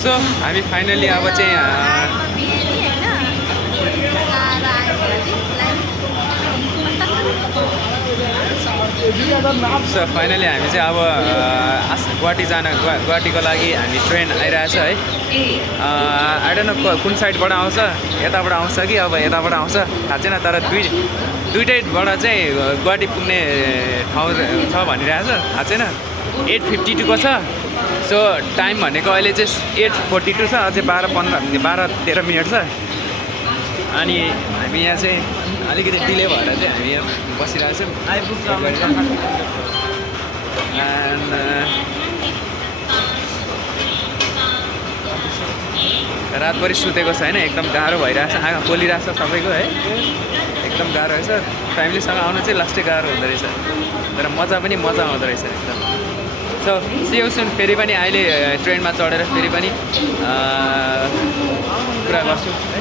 So हामी finally अब चाहिँ सो फाइनली हामी चाहिँ अब गुवाहाटीको लागि हामी ट्रेन आइरहेछ है। आई डोन्ट नो कुन साइडबाट आउँछ, यताबाट आउँछ कि अब यताबाट आउँछ थाहा छैन, तर दुइटैबाट चाहिँ गुवाहाटी पुग्ने ठाउँ छ भनिरहेछ, थाहा छैन। 8:52 को छ। सो टाइम भनेको अहिले चाहिँ 8:42 छ, अझै 12-13 मिनट छ। अनि हामी यहाँ चाहिँ अलिकति डिले भएर चाहिँ हामी यहाँ बसिरहेछौँ। एन्ड रातभरि सुतेको छैन, एकदम गाह्रो भइरहेछ, आँखा पोलिरहेछ सबैको है, एकदम गाह्रो रहेछ। फ्यामिलीसँग आउनु चाहिँ लास्टै गाह्रो हुँदो रहेछ, तर मजा पनि मजा आउँदो रहेछ एकदम। सो सियो सुन, फेरि पनि अहिले ट्रेनमा चढेर फेरि पनि कुरा गर्छु है।